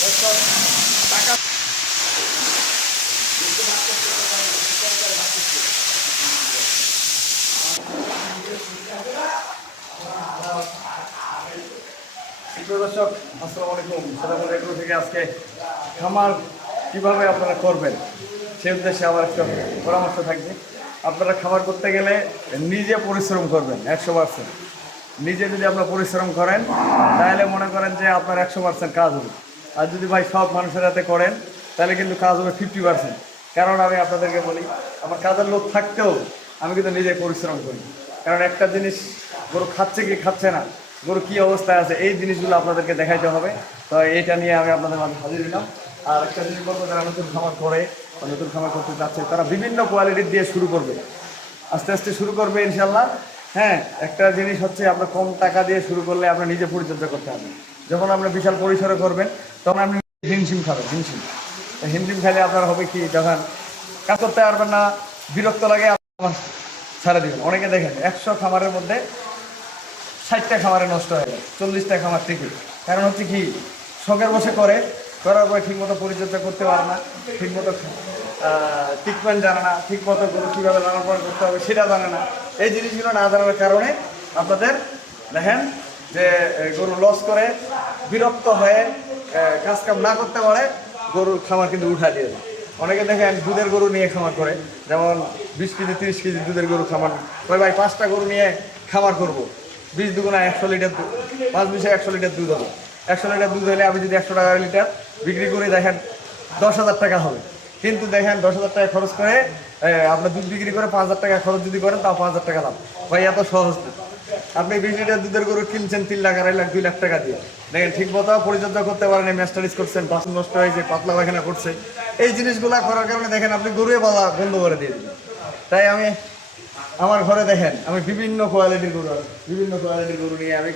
টাকা দর্শক, আসসালামু আলাইকুম। সালামুল আলাইকুম থেকে আজকে খামার কীভাবে আপনারা করবেন সেই উদ্দেশ্যে আমার একটা পরামর্শ থাকবে। আপনারা খামার করতে গেলে নিজে পরিশ্রম করবেন 100%। নিজে যদি আপনারা পরিশ্রম করেন তাহলে মনে করেন যে আপনার 100% কাজ হবে। আর যদি ভাই সব মানুষের হাতে করেন তাহলে কিন্তু কাজ হবে 50%। কারণ আমি আপনাদেরকে বলি, আমার কাজের লোক থাকতেও আমি কিন্তু নিজে পরিশ্রম করি। কারণ একটা জিনিস, গরু খাচ্ছে কি খাচ্ছে না, গরু কী অবস্থায় আছে, এই জিনিসগুলো আপনাদেরকে দেখাইতে হবে। তো এইটা নিয়ে আমি আপনাদের মাঝে হাজির দিলাম। আর একটা জিনিস বলবো, যারা নতুন খামার করে বা নতুন খামার করতে চাচ্ছে তারা বিভিন্ন কোয়ালিটির দিয়ে শুরু করবে, আস্তে আস্তে শুরু করবে ইনশাল্লাহ। হ্যাঁ, একটা জিনিস হচ্ছে আপনার কম টাকা দিয়ে শুরু করলে আপনার নিজে পরিচর্যা করতে হবে। যখন আপনার বিশাল পরিসরে করবেন তখন আপনি হিমশিম খাবেন, হিমশিম। হিমশিম খেলে আপনার হবে কি, যখন কাজ করতে পারবেন না, বিরক্ত লাগে, আপনার ছাড়া দিবেন। অনেকে দেখেন 100 খামারের মধ্যে 60টা খামারে নষ্ট হয়ে যায়, 40টা খামার থেকে। কারণ হচ্ছে কি, শখের বসে করার পরে ঠিকমতো পরিচর্যা করতে পারে না, ঠিকমতো ট্রিটমেন্ট জানে না, ঠিকমতো গরু কীভাবে লালন পালন করতে হবে সেটা জানে না। এই জিনিসগুলো না জানার কারণে আপনাদের দেখেন যে গরু লস করে, বিরক্ত হয়ে কাজকাম না করতে পারে, গরুর খামার কিন্তু উঠা দিয়ে দেয়। অনেকে দেখেন দুধের গরু নিয়ে খামার করে, যেমন 20 কেজি 30 কেজি দুধের গরু খামার। ওই ভাই 5টা গরু নিয়ে খামার করবো, 20 দুগুণা 100 লিটার দুধ, 5 100 লিটার দুধ হবে। 100 লিটার দুধ হলে আমি যদি 100 টাকা লিটার বিক্রি করে দেখেন 10,000 টাকা হবে। কিন্তু দেখেন 10,000 টাকা খরচ করে আপনার দুধ বিক্রি করে 5,000 টাকা খরচ যদি করেন তাও 5,000 টাকা লাভ। ভাই এত সহজ না। আপনি 20 লিটার দুধের গরু কিনছেন 3 লাখ 2.5 লাখ 2 লাখ টাকা দিয়ে, দেখেন ঠিক মতো পরিচর্যা করতে পারেন, ম্যাস্টারিজ করছেন, বাসন নষ্ট হয়েছে, পাতলা পায়খানা করছে, এই জিনিসগুলো করার কারণে দেখেন আপনি গরুয়ে পালা বন্ধ করে দিয়ে দেবেন। তাই আমি আমার ঘরে দেখেন আমি বিভিন্ন কোয়ালিটির গরু আছে, বিভিন্ন কোয়ালিটির গরু নিয়ে আমি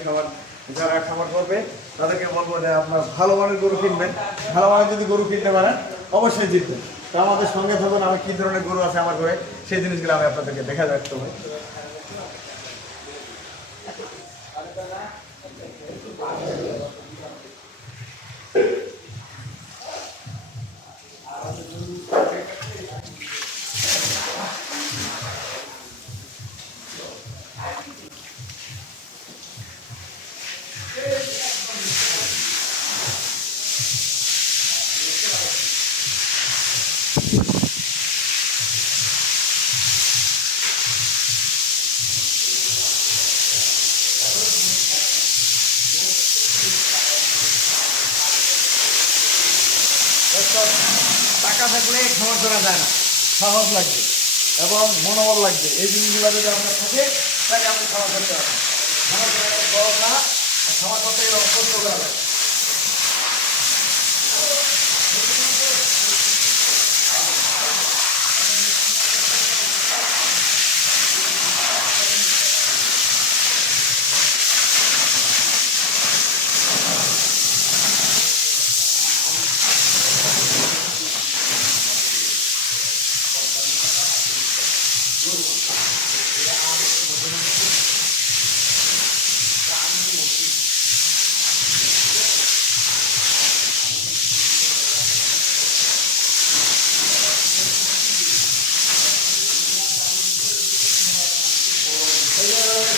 যারা খামার করবে তাদেরকে বলবো যে আপনার ভালো মানের গরু কিনবেন। ভালো মানের যদি গরু কিনতে পারেন অবশ্যই জিতবেন। তো আমাদের সঙ্গে থাকুন, আমি কী ধরনের গরু আছে আমার ঘরে সেই জিনিসগুলো আমি আপনাদেরকে দেখা রাখতে হবে। টাকা থাকলে খামার করা যায় না, সাহস লাগবে এবং মনোবল লাগবে। এই জিনিসগুলো যদি আপনার থাকে তাহলে আপনি খামার করতে পারবেন। খামার করা সহজ না, খামার করতে গেলে অভ্যস্ত করা যায়।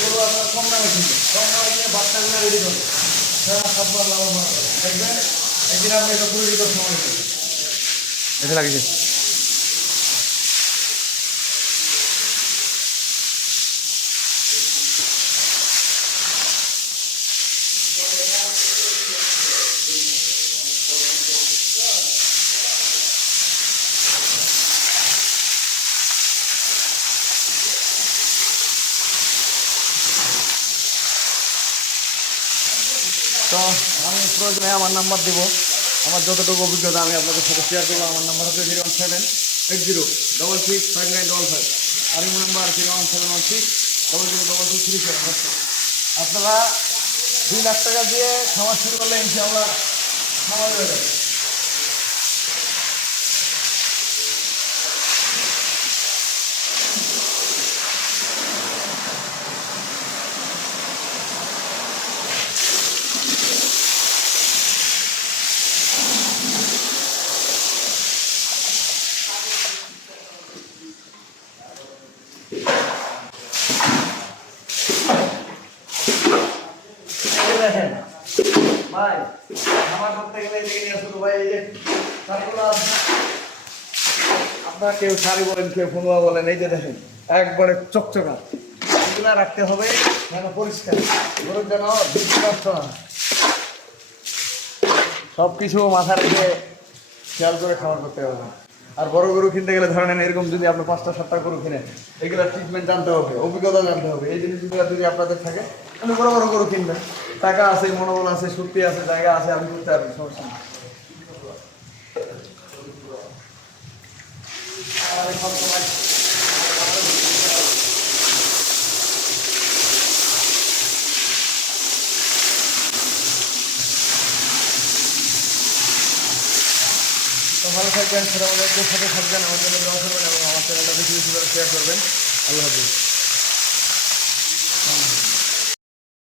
গরু আপনার কম দামে কিনবে, কম দামে কিনে বাচ্চাগুলো রেডি করবে, সাতবার লাভবান হবে। দেখবেন একদিন আপনি এটা পুরো রিকোর্ড সময় এটা লাগিয়েছে। তো আমি প্রয়োজনে আমার নাম্বার দেবো, আমার যতটুকু অভিজ্ঞতা আমি আপনাদের সাথে শেয়ার করবো। আমার নাম্বার হচ্ছে 01780565955। আর এই নাম্বার 01716003337। আপনারা 2 লাখ টাকা দিয়ে খামার শুরু করলে ইনশাআল্লাহ খামার হয়ে যাবে। ভাই খামার করতে গেলে এদিকে নিয়ে আসো তো ভাই, এই যে শাড়িগুলো আছে। আপনারা কেউ শাড়ি বলেন, কেউ ফুনুয়া বলেন, এই যে দেখেন একবারে চকচকা। এগুলা রাখতে হবে যেন পরিষ্কার, গরুর যেন বৃষ্টি নষ্ট না হয়। সব কিছু মাথা রেখে খেয়াল করে খাবার করতে হবে। আর বড় গরু কিনতে গেলে ধরেন এরকম যদি আপনি 5টা 7টা গরু কিনেন, এগুলো ট্রিটমেন্ট জানতে হবে, অভিজ্ঞতা জানতে হবে। এই জিনিসগুলো যদি আপনাদের থাকে তাহলে বড় বড় গরু কিনবেন। টাকা আছে, মনোবল আছে, শক্তি আছে, জায়গা আছে, আপনি করতে পারবেন, সমস্যা নেই। আর এখন তোমার তো ভালো থাকবেন, সেটা আমাদের সাথে থাকবেন, আমার জন্য দোয়া করবেন এবং আমার চ্যানেলটা বেশি বেশি করে শেয়ার করবেন। আল্লাহ হাফিজ।